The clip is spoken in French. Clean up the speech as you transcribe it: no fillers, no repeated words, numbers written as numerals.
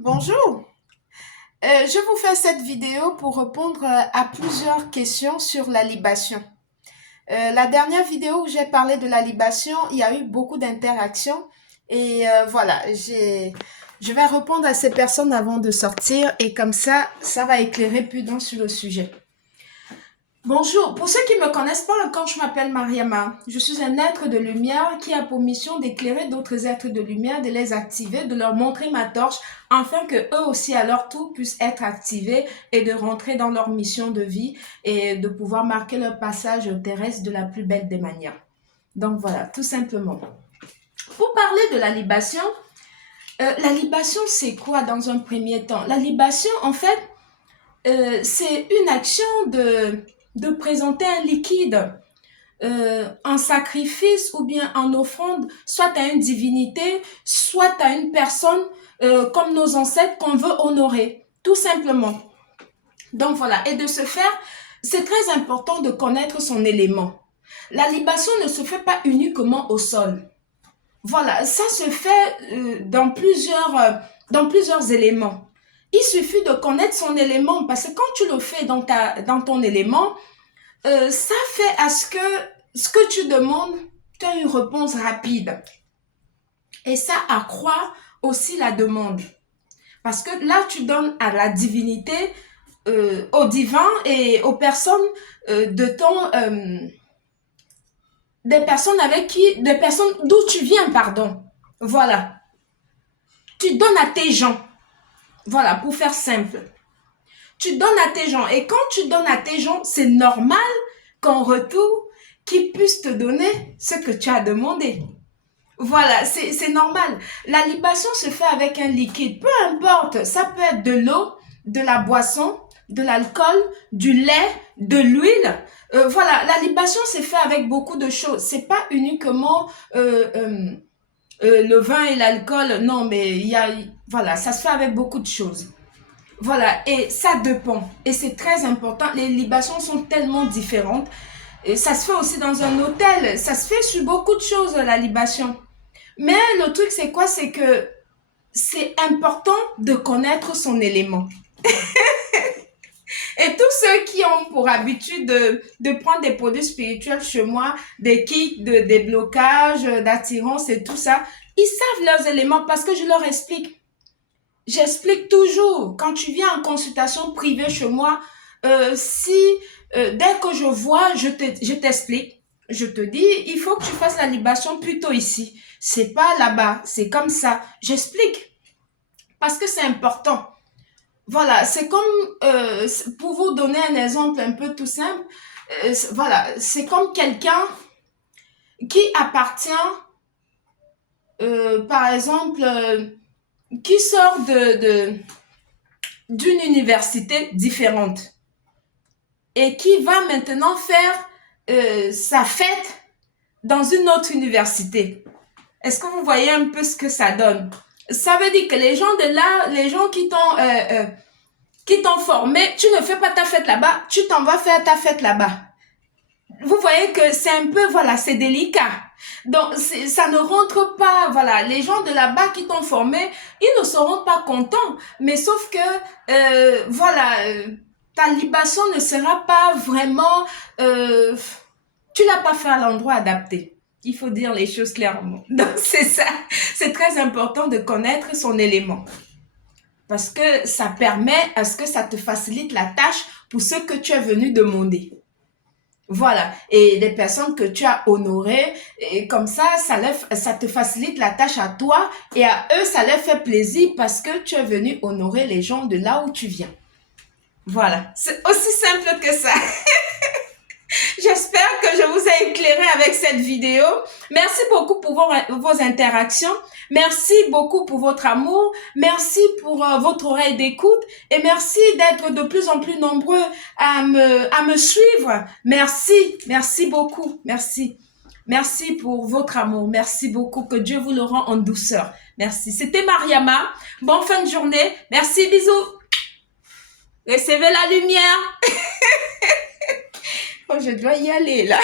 Bonjour. Je vous fais cette vidéo pour répondre à plusieurs questions sur la libation. La dernière vidéo où j'ai parlé de la libation, il y a eu beaucoup d'interactions et voilà, je vais répondre à ces personnes avant de sortir et comme ça va éclairer plus d'un sur le sujet. Bonjour, pour ceux qui ne me connaissent pas encore, je m'appelle Mariama. Je suis un être de lumière qui a pour mission d'éclairer d'autres êtres de lumière, de les activer, de leur montrer ma torche, afin que eux aussi à leur tour puissent être activés et de rentrer dans leur mission de vie et de pouvoir marquer leur passage terrestre de la plus belle des manières. Donc voilà, tout simplement. Pour parler de la libation c'est quoi dans un premier temps? La libation, en fait, c'est une action de présenter un liquide en sacrifice ou bien en offrande, soit à une divinité, soit à une personne comme nos ancêtres qu'on veut honorer, tout simplement. Donc voilà, et de ce faire, c'est très important de connaître son élément. La libation ne se fait pas uniquement au sol. Voilà, ça se fait dans plusieurs éléments. Il suffit de connaître son élément parce que quand tu le fais dans ton élément, ça fait à ce que tu demandes, tu as une réponse rapide. Et ça accroît aussi la demande. Parce que là, tu donnes à la divinité, au divin et aux personnes des personnes d'où tu viens, pardon. Voilà. Tu donnes à tes gens. Voilà, pour faire simple. Tu donnes à tes gens. Et quand tu donnes à tes gens, c'est normal qu'en retour, qu'ils puissent te donner ce que tu as demandé. Voilà, c'est normal. La libation se fait avec un liquide. Peu importe, ça peut être de l'eau, de la boisson, de l'alcool, du lait, de l'huile. Voilà, la libation se fait avec beaucoup de choses. C'est pas uniquement le vin et l'alcool. Non, mais voilà, ça se fait avec beaucoup de choses. Voilà, et ça dépend. Et c'est très important. Les libations sont tellement différentes. Et ça se fait aussi dans un hôtel. Ça se fait sur beaucoup de choses, la libation. Mais le truc, c'est quoi? C'est que c'est important de connaître son élément. Et tous ceux qui ont pour habitude de prendre des produits spirituels chez moi, des kits de déblocage, d'attirance et tout ça, ils savent leurs éléments parce que je leur explique. J'explique toujours. Quand tu viens en consultation privée chez moi, dès que je vois, je t'explique. Je te dis, il faut que tu fasses la libation plutôt ici. C'est pas là-bas, c'est comme ça. J'explique parce que c'est important. Voilà, c'est comme, pour vous donner un exemple un peu tout simple, voilà, c'est comme quelqu'un qui appartient, par exemple, qui sort d'une université différente et qui va maintenant faire sa fête dans une autre université. Est-ce que vous voyez un peu ce que ça donne? Ça veut dire que les gens de là, les gens qui t'ont formé, tu ne fais pas ta fête là-bas, tu t'en vas faire ta fête là-bas. Vous voyez que c'est un peu, voilà, c'est délicat. Donc, ça ne rentre pas, voilà, les gens de là-bas qui t'ont formé, ils ne seront pas contents. Mais sauf que, voilà, ta libation ne sera pas vraiment, tu l'as pas fait à l'endroit adapté. Il faut dire les choses clairement. Donc, c'est ça. C'est très important de connaître son élément. Parce que ça permet à ce que ça te facilite la tâche pour ce que tu es venu demander. Voilà, et des personnes que tu as honorées, et comme ça te facilite la tâche à toi et à eux, ça leur fait plaisir parce que tu es venu honorer les gens de là où tu viens. Voilà, c'est aussi simple que ça. J'espère que je vous ai éclairé avec cette vidéo. Merci beaucoup pour vos interactions. Merci beaucoup pour votre amour. Merci pour votre oreille d'écoute. Et merci d'être de plus en plus nombreux à me suivre. Merci. Merci beaucoup. Merci. Merci pour votre amour. Merci beaucoup. Que Dieu vous le rend en douceur. Merci. C'était Mariama. Bonne fin de journée. Merci. Bisous. Recevez la lumière. Oh, je dois y aller là.